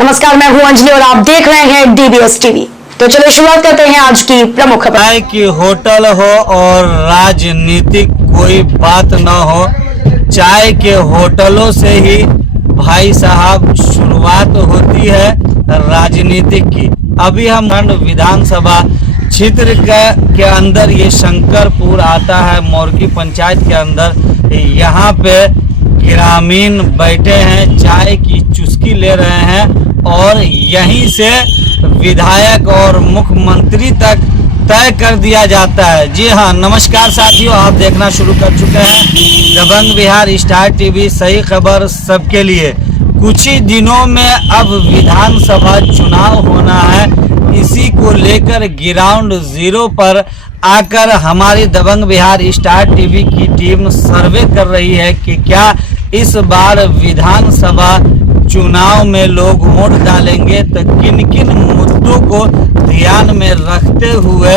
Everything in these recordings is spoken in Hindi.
नमस्कार, मैं हूं अंजलि और आप देख रहे हैं डीबीएस टीवी। तो चलिए शुरुआत करते हैं आज की प्रमुख खबर। चाय की होटल हो और राजनीतिक कोई बात न हो, चाय के होटलों से ही भाई साहब शुरुआत होती है राजनीतिक की। अभी हम विधानसभा क्षेत्र के अंदर ये शंकरपुर आता है, मोरकी पंचायत के अंदर। यहाँ पे ग्रामीण बैठे हैं, चाय की चुस्की ले रहे हैं और यहीं से विधायक और मुख्यमंत्री तक तय कर दिया जाता है। जी हाँ, नमस्कार साथियों, आप देखना शुरू कर चुके हैं दबंग बिहार स्टार टीवी, सही खबर सबके लिए। कुछ ही दिनों में अब विधानसभा चुनाव होना है, इसी को लेकर ग्राउंड जीरो पर आकर हमारी दबंग बिहार स्टार टीवी की टीम सर्वे कर रही है कि क्या इस बार विधानसभा चुनाव में लोग वोट डालेंगे, तो किन किन मुद्दों को ध्यान में रखते हुए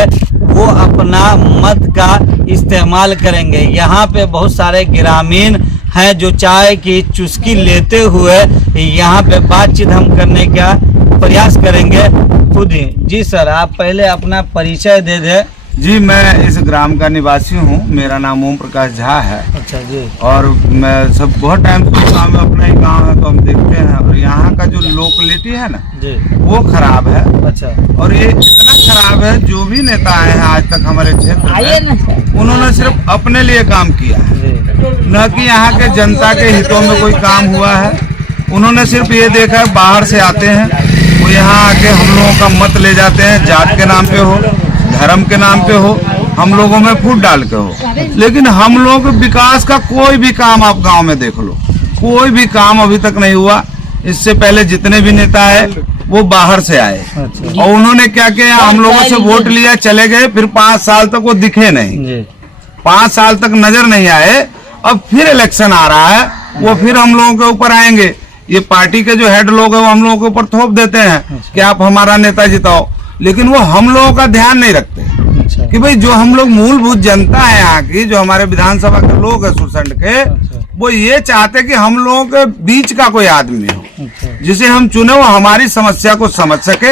वो अपना मत का इस्तेमाल करेंगे। यहाँ पे बहुत सारे ग्रामीण हैं जो चाय की चुस्की लेते हुए यहाँ पे बातचीत हम करने का प्रयास करेंगे खुद ही। जी सर, आप पहले अपना परिचय दे दें। जी, मैं इस ग्राम का निवासी हूँ, मेरा नाम ओम प्रकाश झा है। अच्छा जी। और मैं सब बहुत टाइम से गाँव में, अपना ही गाँव है तो हम देखते हैं, और यहाँ का जो लोकलिटी है ना जी, वो खराब है। अच्छा। और ये इतना खराब है, जो भी नेता आए हैं आज तक हमारे क्षेत्र में, उन्होंने सिर्फ अपने लिए काम किया है, न कि यहाँ के जनता के हितों में कोई काम हुआ है। उन्होंने सिर्फ ये देखा है, बाहर से आते हैं वो यहाँ आके हम लोगों का मत ले जाते हैं, जात के नाम पे हो, धर्म के नाम पे हो, हम लोगों में फूट डाल के हो। लेकिन हम लोगों के विकास का कोई भी काम आप गांव में देख लो, कोई भी काम अभी तक नहीं हुआ। इससे पहले जितने भी नेता आए वो बाहर से आए, और उन्होंने क्या किया, हम लोगों से वोट लिया, चले गए, फिर 5 साल तक वो दिखे नहीं, 5 साल तक नजर नहीं आए। अब फिर इलेक्शन आ रहा है, वो फिर हम लोगों के ऊपर आएंगे। ये पार्टी के जो हेड लोग हैं वो हम लोगों के ऊपर थोप देते हैं कि आप हमारा नेता जिताओ, लेकिन वो हम लोगों का ध्यान नहीं रखते। अच्छा। कि भाई जो हम लोग मूलभूत जनता है यहाँ की, जो हमारे विधानसभा के लोग हैं सुरसंड के, अच्छा, वो ये चाहते कि हम लोगों के बीच का कोई आदमी हो, अच्छा, जिसे हम चुने, वो हमारी समस्या को समझ सके,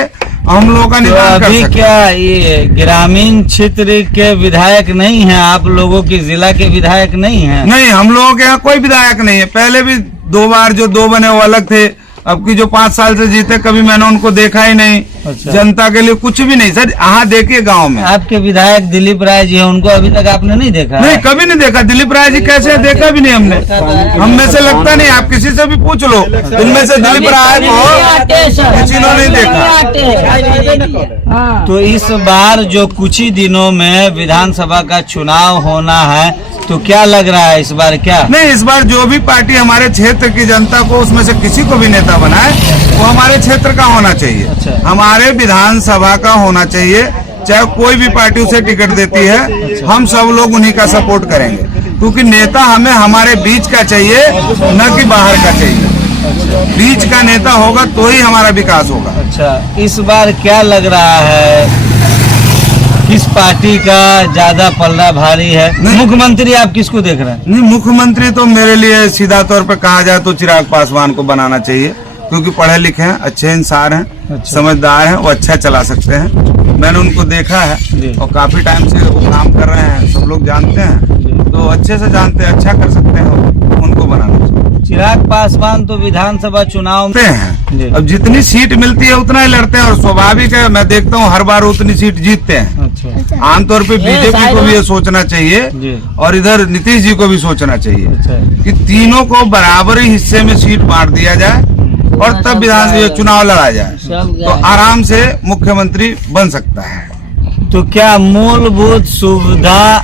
हम लोगों का निदान कर सके। क्या ये ग्रामीण क्षेत्र के विधायक नहीं है, आप लोगों की जिला के विधायक नहीं है? नहीं, हम लोगों के यहाँ कोई विधायक नहीं है। पहले भी 2 बार जो 2 बने वो अलग थे, अब की जो 5 साल से जीते कभी मैंने उनको देखा ही नहीं। अच्छा। जनता के लिए कुछ भी नहीं। सर यहाँ देखिए गांव में आपके विधायक दिलीप राय जी हैं, उनको अभी तक आपने नहीं देखा? नहीं, कभी नहीं देखा। दिलीप राय जी कैसे है, देखा भी नहीं हमने। हम में से लगता नहीं, आप किसी से भी पूछ लो, इनमें से दिलीप राय को किसी ने नहीं देखा। तो इस बार जो कुछ ही दिनों में विधानसभा का चुनाव होना है, तो क्या लग रहा है इस बार? क्या नहीं, इस बार जो भी पार्टी हमारे क्षेत्र की जनता को, उसमें से किसी को भी नेता बनाए, वो हमारे क्षेत्र का होना चाहिए। अच्छा। हमारे विधानसभा का होना चाहिए, चाहे कोई भी पार्टी उसे टिकट देती है। अच्छा। हम सब लोग उन्हीं का सपोर्ट करेंगे, क्योंकि नेता हमें हमारे बीच का चाहिए, न कि बाहर का चाहिए। अच्छा। बीच का नेता होगा तो ही हमारा विकास होगा। अच्छा, इस बार क्या लग रहा है, किस पार्टी का ज्यादा पल्ला भारी है? मुख्यमंत्री आप किसको देख रहे हैं? नहीं, मुख्यमंत्री तो मेरे लिए सीधा तौर पे कहा जाए तो चिराग पासवान को बनाना चाहिए, क्योंकि पढ़े लिखे हैं, अच्छे इंसान हैं। अच्छा। समझदार हैं, वो अच्छा चला सकते हैं। मैंने उनको देखा है और काफी टाइम से वो काम कर रहे हैं, सब लोग जानते हैं, तो अच्छे से जानते हैं, अच्छा कर सकते हैं, उनको बनाना चाहिए। चिराग पासवान तो विधानसभा चुनाव में हैं, अब जितनी सीट मिलती है उतना ही लड़ते हैं, और स्वाभाविक है, मैं देखता हूँ हर बार उतनी सीट जीतते हैं। अच्छा। आमतौर पे बीजेपी को भी ये सोचना चाहिए और इधर नीतीश जी को भी सोचना चाहिए। अच्छा। कि तीनों को बराबर ही हिस्से में सीट बांट दिया जाए और तब विधानसभा चुनाव लड़ा जाए, तो आराम से मुख्यमंत्री बन सकता है। तो क्या मूलभूत सुविधा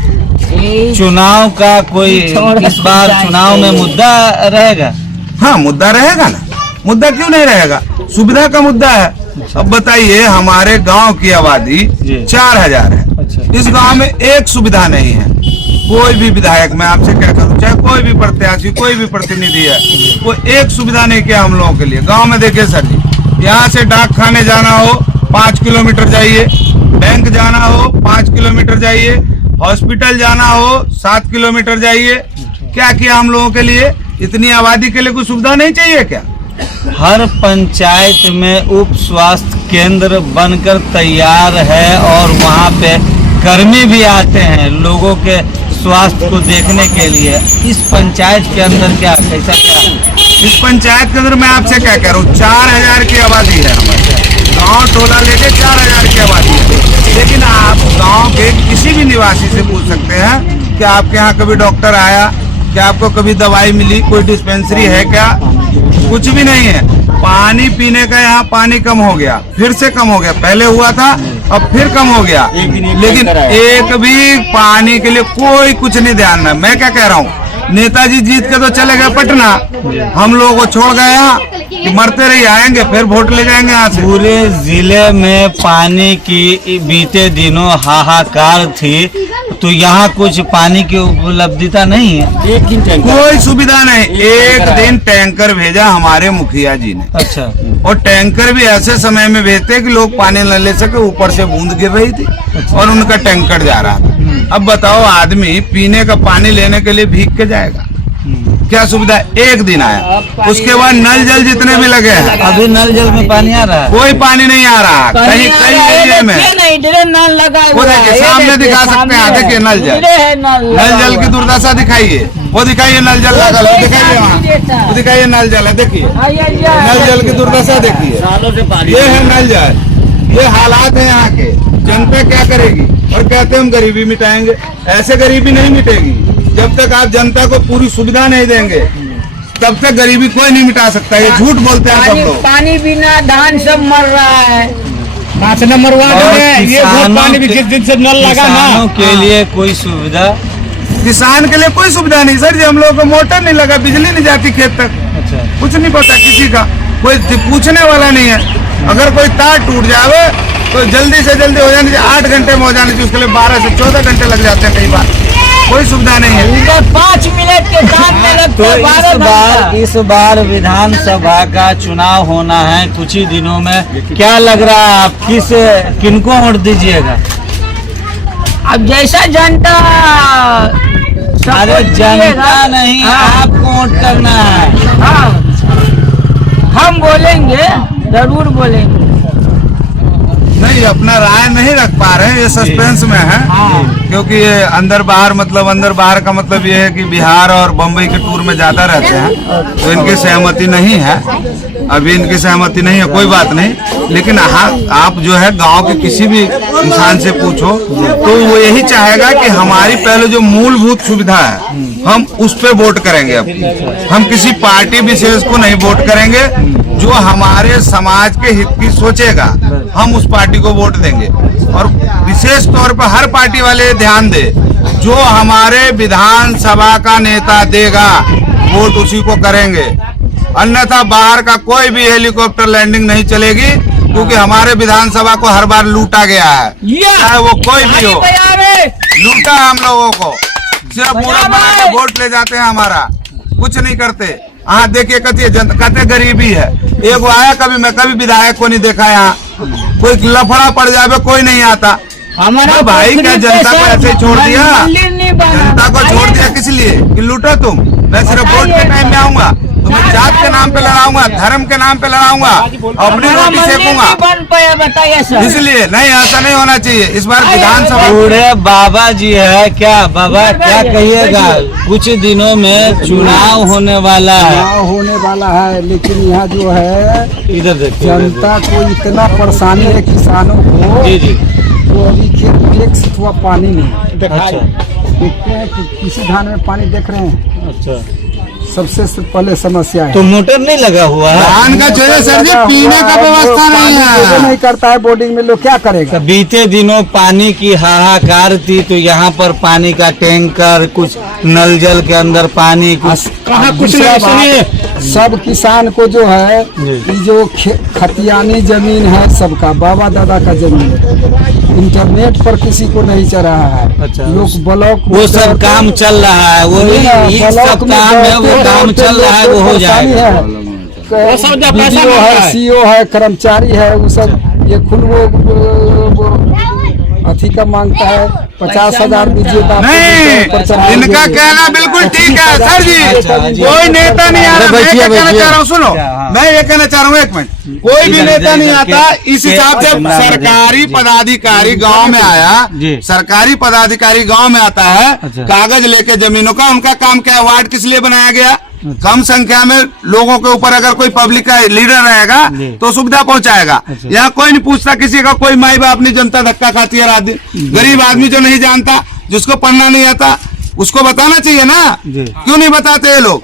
चुनाव का कोई इस बार चुनाव में मुद्दा रहेगा? हाँ, मुद्दा रहेगा ना, मुद्दा क्यों नहीं रहेगा, सुविधा का मुद्दा है। अब बताइए, हमारे गांव की आबादी 4000 है। अच्छा। इस गांव में एक सुविधा नहीं है। कोई भी विधायक, मैं आपसे क्या करूं, चाहे कोई भी प्रत्याशी, कोई भी प्रतिनिधि है, वो एक सुविधा नहीं किया हम लोगों के लिए। गांव में देखिए सर जी, यहाँ से डाक खाने जाना हो 5 किलोमीटर जाइए, बैंक जाना हो 5 किलोमीटर जाइए, हॉस्पिटल जाना हो 7 किलोमीटर जाइए। क्या किया हम लोगों के लिए? इतनी आबादी के लिए कोई सुविधा नहीं चाहिए क्या? हर पंचायत में उप स्वास्थ्य केंद्र बनकर तैयार है और वहाँ पे कर्मी भी आते हैं लोगों के स्वास्थ्य को देखने के लिए। इस पंचायत के अंदर क्या कैसा क्या? इस पंचायत के अंदर मैं आपसे क्या कह रहा हूँ, 4000 की आबादी है हमारे गांव टोला लेके 4000 की आबादी है। लेकिन आप गांव के किसी भी निवासी से पूछ सकते हैं कि आपके यहाँ कभी डॉक्टर आया, क्या आपको कभी दवाई मिली, कोई डिस्पेंसरी है क्या? कुछ भी नहीं है। पानी पीने का यहाँ पानी कम हो गया, फिर से कम हो गया, पहले हुआ था अब फिर कम हो गया। लेकिन एक भी पानी के लिए कोई कुछ नहीं ध्यान है। मैं क्या कह रहा हूँ, नेताजी जीत के तो चले गए पटना, हम लोगों को छोड़ गए यहाँ कि मरते रही, आएंगे फिर वोट ले जाएंगे यहाँ से। पूरे जिले में पानी की बीते दिनों हाहाकार थी, तो यहाँ कुछ पानी की उपलब्धता नहीं है। एक दिन कोई सुविधा नहीं। एक दिन टैंकर भेजा हमारे मुखिया जी ने। अच्छा। और टैंकर भी ऐसे समय में भेजते कि लोग पानी न ले सके, ऊपर से बूंद गिर रही थी और उनका टैंकर जा रहा था। अब बताओ, आदमी पीने का पानी लेने के लिए भीग के जाएगा? क्या सुविधा? एक दिन आया, उसके बाद नल जल जितने भी लगे हैं, अभी नल जल में पानी आ रहा है? कोई पानी नहीं आ रहा। कहीं कई एरिया में वो देखिए सामने दिखा सकते हैं, देखिए नल जल, नल जल की दुर्दशा दिखाइए। वो दिखाइए नल जल लगा, दिखाइए वहाँ, वो दिखाइए नल जल है, देखिए नल जल की दुर्दशा देखिए। ये है नल जल, ये हालात है यहाँ के। जनता क्या करेगी? और कहते हैं हम गरीबी मिटाएंगे। ऐसे गरीबी नहीं मिटेगी। जब तक आप जनता को पूरी सुविधा नहीं देंगे तब तक गरीबी कोई नहीं मिटा सकता। ये झूठ बोलते हैं सब लोग। पानी बिना धान सब मर रहा है। 5 नंबर वार्ड में ये पानी भी किस दिन से नल लगा ना। किसानों के लिए कोई सुविधा? किसान के लिए कोई सुविधा नहीं सर जी। हम लोगों को मोटर नहीं लगा, बिजली नहीं जाती खेत तक। अच्छा। कुछ नहीं पता किसी का, कोई पूछने वाला नहीं है। अगर कोई तार टूट जावे तो जल्दी से जल्दी हो जानी चाहिए, 8 घंटे में हो जानी चाहिए, उसके लिए 12 से 14 घंटे लग जाते हैं कई बार। कोई सुविधा नहीं है। 5 मिनट के काम में लगते हैं 12 घंटा। इस बार विधानसभा का चुनाव होना है कुछ ही दिनों में। क्या लग रहा है, आप किनको वोट दीजिएगा? अब जैसा जनता अरे जनता नहीं, आपको वोट करना है। हाँ, हम बोलेंगे, जरूर बोलेंगे। नहीं, अपना राय नहीं रख पा रहे हैं, ये सस्पेंस में है। क्योंकि ये अंदर बाहर का मतलब ये है कि बिहार और बम्बई के टूर में ज्यादा रहते हैं, तो इनकी सहमति नहीं है। अभी इनकी सहमति नहीं है, कोई बात नहीं। लेकिन आप जो है गांव के किसी भी इंसान से पूछो तो वो यही चाहेगा कि हमारी पहले जो मूलभूत सुविधा है हम उस पे वोट करेंगे। अब हम किसी पार्टी विशेष को नहीं वोट करेंगे। जो हमारे समाज के हित की सोचेगा हम उस पार्टी को वोट देंगे। और विशेष तौर पर हर पार्टी वाले ध्यान दे, जो हमारे विधानसभा का नेता देगा वोट उसी को करेंगे। अन्यथा बाहर का कोई भी हेलीकॉप्टर लैंडिंग नहीं चलेगी, क्योंकि हमारे विधानसभा को हर बार लूटा गया है, चाहे वो कोई भी हो। लूटा हम लोगों को, सिर्फ पूरा बना के वोट ले जाते हैं, हमारा कुछ नहीं करते। हाँ देखिए, कहते गरीबी है। एक आया कभी विधायक को नहीं देखा यहाँ, कोई लफड़ा पड़ जावे कोई नहीं आता। हमारा भाई क्या जनता को ऐसे छोड़ दिया? जनता को छोड़ दिया किस लिए? कि लूटो तुम। मैं सिर्फ वोट के टाइम में आऊंगा, तुम्हें जात के नाम पे लड़ाऊंगा, धर्म के नाम पे लड़ाऊंगा, अपनी रोटी सेकूंगा। इसलिए नहीं, ऐसा नहीं होना चाहिए। इस बार विधानसभा बूढ़े बाबा जी है क्या? बाबा क्या कहिएगा? कुछ दिनों में चुनाव होने वाला है। लेकिन यहाँ जो है इधर देखिए, जनता को इतना परेशानी है किसानों को। जी जी। तो अभी खेत में एक सितुआ पानी नहीं अच्छा। देखते हैं कि किसी धान में पानी देख रहे हैं। अच्छा, सबसे पहले समस्या है तो मोटर नहीं लगा हुआ है। धान का चाहिए सर जी, पीने का व्यवस्था नहीं है। नहीं करता है बोर्डिंग में, लोग क्या करेगा? बीते दिनों पानी की हाहाकार थी, तो यहाँ पर पानी का टैंकर, कुछ नल जल के अंदर पानी, कहाँ कुछ सब किसान को जो है, ये जो खतियानी जमीन है सबका, बाबा दादा का जमीन, इंटरनेट पर किसी को नहीं चल रहा है। अच्छा। लोग ब्लॉक वो सब काम चल रहा है, वो सब काम है, वो काम चल रहा है, वो हो जाएगा। BDO है, CO है, कर्मचारी है, वो सब ये खुद वो अथी का मांगता है 50,000 दीजिए तो आपको नहीं, ऊपर चढ़ाएंगे। इनका कहना बिल्कुल ठीक है सर जी। कोई नेता नहीं आ रहा। मैं क्या कहना चाह रहा हूँ, सुनो, मैं ये कहना चाह रहा हूँ, एक मिनट, कोई भी नेता नहीं आता। इस हिसाब से सरकारी पदाधिकारी गांव में आया, सरकारी पदाधिकारी गांव में आता है, कागज लेके जमीनों का, उनका काम क्या है? वार्ड किस लिए बनाया गया? कम संख्या में लोगों के ऊपर अगर कोई पब्लिक का लीडर रहेगा तो सुविधा पहुंचाएगा। यहाँ कोई नहीं पूछता किसी का, कोई माई बाप नहीं, जनता धक्का खाती है रात दिन। गरीब आदमी जो नहीं जानता, जिसको पढ़ना नहीं आता, उसको बताना चाहिए ना। क्यों नहीं बताते ये लोग?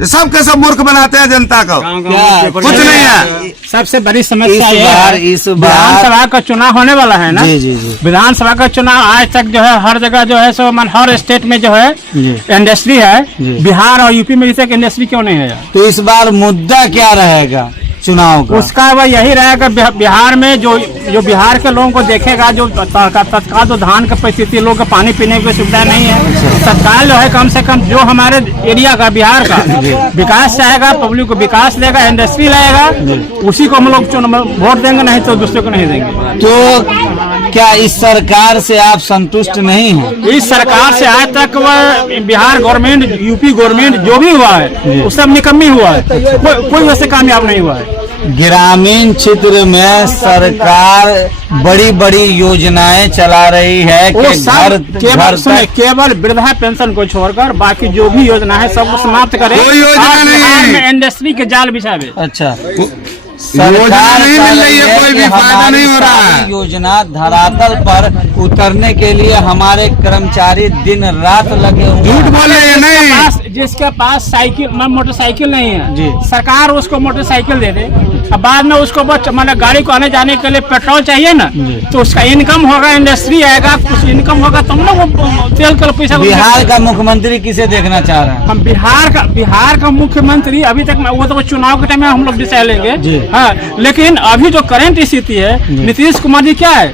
ये सब के सब मूर्ख बनाते हैं जनता को, कुछ नहीं है। सबसे बड़ी समस्या ये है, इस बार विधानसभा का चुनाव होने वाला है ना। विधानसभा का चुनाव आज तक जो है हर जगह जो है सो हर स्टेट में जो है इंडस्ट्री है। बिहार और यूपी में इसे इंडस्ट्री क्यों नहीं है? तो इस बार मुद्दा क्या रहेगा चुनाव का? उसका वह यही रहेगा, बिहार में जो बिहार के लोगों को देखेगा, जो तत्काल जो धान का परिस्थिति, लोगों को पानी पीने की सुविधा नहीं है, तत्काल जो है कम से कम जो हमारे एरिया का बिहार का विकास चाहेगा, पब्लिक को विकास देगा, इंडस्ट्री लाएगा, उसी को हम लोग वोट देंगे, नहीं तो दूसरे को नहीं देंगे। तो क्या इस सरकार से आप संतुष्ट नहीं हैं? इस सरकार से आज तक वह बिहार गवर्नमेंट, यूपी गवर्नमेंट जो भी हुआ है वो सब निकम्मी हुआ है, कोई वैसे कामयाब नहीं हुआ है। ग्रामीण क्षेत्र में सरकार बड़ी बड़ी योजनाएं चला रही है वो कि घर केवल वृद्धा पेंशन को छोड़कर बाकी जो भी योजना है सबको समाप्त करे। कोई योजना नहीं में इंडस्ट्री के जाल बिछावे। अच्छा, योजना नहीं मिल रही है, कोई भी फायदा नहीं हो रहा है। योजना धरातल पर उतरने के लिए हमारे कर्मचारी दिन रात लगे हुए झूठ बोल रहे हैं। नहीं, जिसके पास साइकिल मोटरसाइकिल नहीं है, सरकार उसको मोटरसाइकिल दे दे। अब बाद में उसको मतलब गाड़ी को आने जाने के लिए पेट्रोल चाहिए ना, तो उसका इनकम होगा, इंडस्ट्री आएगा, कुछ इनकम होगा, तुम लोग तेल का पैसा। बिहार का मुख्यमंत्री किसे देखना चाह रहे हैं? हम बिहार का मुख्यमंत्री अभी तक वो तो चुनाव के टाइम में हम लोग डिसाइड लेंगे। हाँ, लेकिन अभी जो करंट स्थिति है, नीतीश कुमार जी क्या है,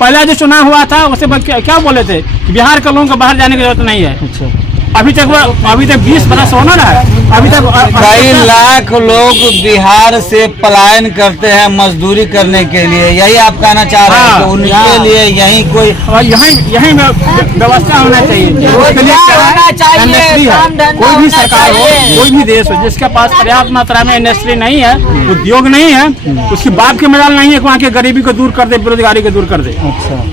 पहला जो चुनाव हुआ था उससे क्या बोले थे, बिहार के लोगों को बाहर जाने की जरूरत नहीं है। अभी तक 20 बरस होना ना है, अभी तक कई लाख लोग बिहार से पलायन करते हैं मजदूरी करने के लिए, यही आप कहना चाह रहे हैं? तो उनके लिए यही कोई यही व्यवस्था होना चाहिए। कोई भी सरकार हो, कोई भी देश हो, जिसके पास पर्याप्त मात्रा में इंडस्ट्री नहीं है, उद्योग नहीं है, उसकी बात की मजाल नहीं है कि वहाँ की गरीबी को दूर कर दे, बेरोजगारी को दूर कर दे। अच्छा,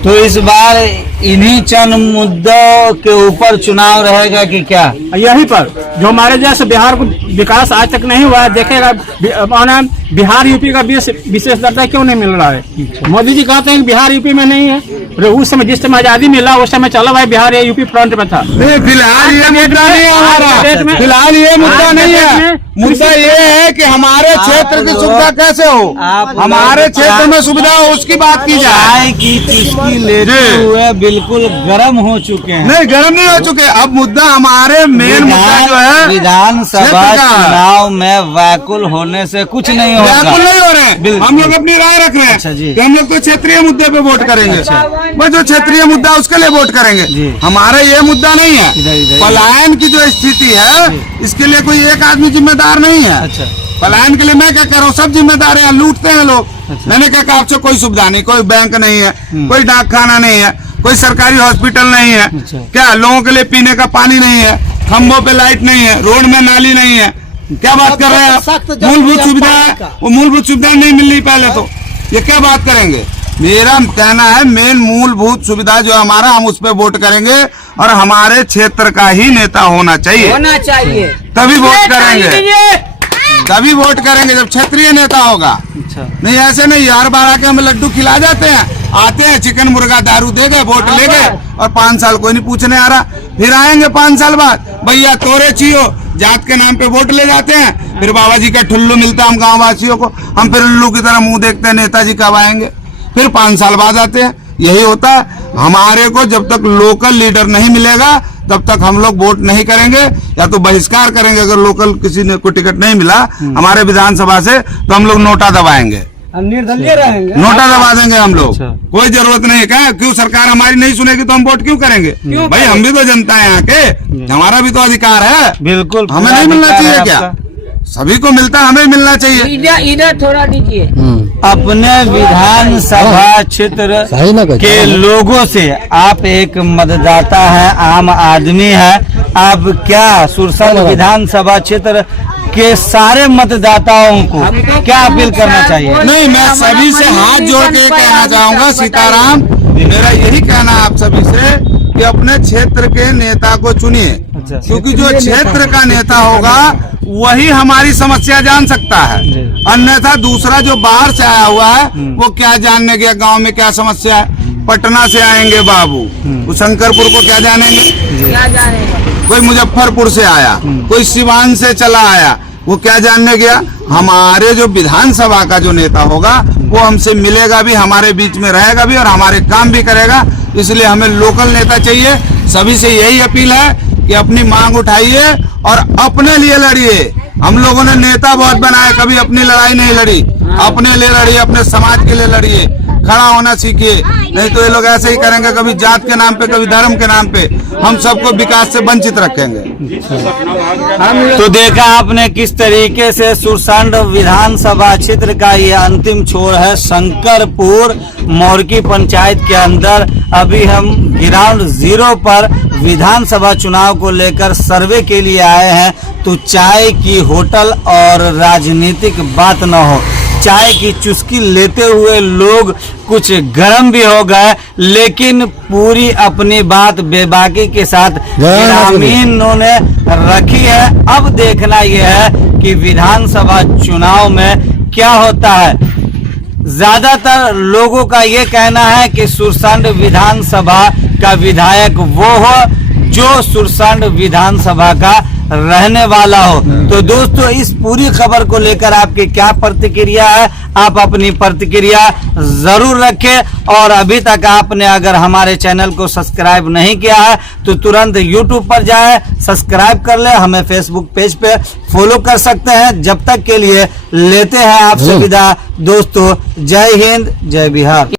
तो इस बार इन्हीं चंद मुद्दों के ऊपर चुनाव रहेगा कि क्या? यहीं पर जो हमारे जैसे बिहार को विकास आज तक नहीं हुआ है, देखेगा बिहार यूपी का विशेष दर्जा क्यों नहीं मिल रहा है। मोदी जी कहते हैं कि बिहार यूपी में नहीं है, उस समय जिस समय आजादी मिला उस समय चला भाई बिहार या यूपी फ्रंट में था। फिलहाल ये मुद्दा नहीं है हमारा, फिलहाल ये मुद्दा नहीं है। मुद्दा ये है कि हमारे क्षेत्र की सुविधा कैसे हो, हमारे क्षेत्र में सुविधा हो, उसकी बात की जाए। की चुस्की लेते हुए बिल्कुल गर्म हो चुके हैं। नहीं, गर्म नहीं हो चुके। अब मुद्दा हमारे मेन मुद्दा जो है विधानसभा चुनाव में व्याकुल होने से कुछ नहीं होगा। व्याकुल नहीं हो रहे हैं, हम लोग अपनी राय रख रहे हैं। अच्छा जी, कि हम लोग तो क्षेत्रीय मुद्दे पे वोट करेंगे। बस जो क्षेत्रीय मुद्दा उसके लिए वोट करेंगे। हमारा ये मुद्दा नहीं है। पलायन की जो स्थिति है, इसके लिए कोई एक आदमी जिम्मेदार नहीं है। अच्छा, पलायन के लिए मैं क्या कर रहा हूँ, सब जिम्मेदार है, लूटते हैं लोग। मैंने क्या कहा, आपसे कोई सुविधा नहीं, कोई बैंक नहीं है, कोई डाक खाना नहीं है, कोई सरकारी हॉस्पिटल नहीं है, क्या लोगों के लिए पीने का पानी नहीं है, खंभों पे लाइट नहीं है, रोड में नाली नहीं है। क्या बात कर रहे हैं आप? मूलभूत सुविधा है, वो मूलभूत सुविधा नहीं मिल रही पहले तो, ये क्या बात करेंगे? मेरा कहना है मेन मूलभूत सुविधा जो हमारा, हम उस पर वोट करेंगे और हमारे क्षेत्र का ही नेता होना चाहिए तभी वोट करेंगे, तभी वोट करेंगे जब क्षेत्रीय नेता होगा। अच्छा, नहीं ऐसे नहीं, हर बार आके हमें लड्डू खिला जाते हैं, आते हैं चिकन मुर्गा दारू दे गए, वोट ले गए और 5 साल कोई नहीं पूछने आ रहा। फिर आएंगे 5 साल बाद, भैया तोरे चियो जात के नाम पे वोट ले जाते हैं। फिर बाबा जी का ठुल्लू मिलता है हम गाँव वासियों को, हम फिर उल्लू की तरह मुंह देखते हैं, नेताजी कब आएंगे। फिर 5 साल बाद आते हैं, यही होता है। हमारे को जब तक लोकल लीडर नहीं मिलेगा तब तक हम लोग वोट नहीं करेंगे, या तो बहिष्कार करेंगे। अगर लोकल किसी ने को टिकट नहीं मिला हमारे विधानसभा से, तो हम लोग नोटा दबाएंगे, निर्दलीय रहेंगे, नोटा दबा देंगे हम लोग। कोई जरूरत नहीं है। क्या क्यों सरकार हमारी नहीं सुनेगी तो हम वोट क्यों करेंगे? भाई हम भी तो जनता है यहाँ के, हमारा भी तो अधिकार है। बिल्कुल, हमें नहीं मिलना चाहिए क्या? सभी को मिलता है, हमें मिलना चाहिए। इधर थोड़ा दीजिए। अपने विधानसभा क्षेत्र के लोगों से, आप एक मतदाता है, आम आदमी है, आप क्या सुरसंड विधानसभा क्षेत्र के सारे मतदाताओं को क्या अपील करना चाहिए? नहीं, मैं सभी से हाथ जोड़ के कहना चाहूंगा, सीताराम, मेरा यही कहना है आप सभी से कि अपने क्षेत्र के नेता को चुनिए, क्योंकि जो क्षेत्र का नेता होगा वही हमारी समस्या जान सकता है। अन्यथा दूसरा जो बाहर से आया हुआ है वो क्या जानने गया गांव में क्या समस्या है। पटना से आएंगे बाबू, वो शंकरपुर को क्या जानेंगे। कोई मुजफ्फरपुर से आया, कोई सिवान से चला आया, वो क्या जानने गया। हमारे जो विधानसभा का जो नेता होगा वो हमसे मिलेगा भी, हमारे बीच में रहेगा भी और हमारे काम भी करेगा। इसलिए हमें लोकल नेता चाहिए। सभी से यही अपील है कि अपनी मांग उठाइए और अपने लिए लड़िए। हम लोगों ने नेता बहुत बनाए, कभी अपनी लड़ाई नहीं लड़ी। अपने लिए लड़िए, अपने समाज के लिए लड़िए, खड़ा होना सीखिए। नहीं तो ये लोग ऐसे ही करेंगे, कभी जात के नाम पे, कभी धर्म के नाम पे हम सबको विकास से वंचित रखेंगे। तो देखा आपने किस तरीके से सुरसंड विधानसभा क्षेत्र का ये अंतिम छोर है। शंकरपुर मोरकी पंचायत के अंदर अभी हम ग्राउंड जीरो पर विधानसभा चुनाव को लेकर सर्वे के लिए आए हैं। तो चाय की होटल और राजनीतिक बात न हो, चाय की चुस्की लेते हुए लोग कुछ गर्म भी हो गए, लेकिन पूरी अपनी बात बेबाकी के साथ ग्रामीणों ने रखी है। अब देखना यह है कि विधानसभा चुनाव में क्या होता है। ज्यादातर लोगों का ये कहना है कि सुरसंड विधानसभा का विधायक वो हो जो सुरसंड विधानसभा का रहने वाला हो। तो दोस्तों, इस पूरी खबर को लेकर आपकी क्या प्रतिक्रिया है, आप अपनी प्रतिक्रिया जरूर रखें। और अभी तक आपने अगर हमारे चैनल को सब्सक्राइब नहीं किया है तो तुरंत YouTube पर जाए, सब्सक्राइब कर ले। हमें Facebook पेज पे फॉलो कर सकते हैं। जब तक के लिए लेते हैं आपसे विदा दोस्तों। जय हिंद, जय बिहार।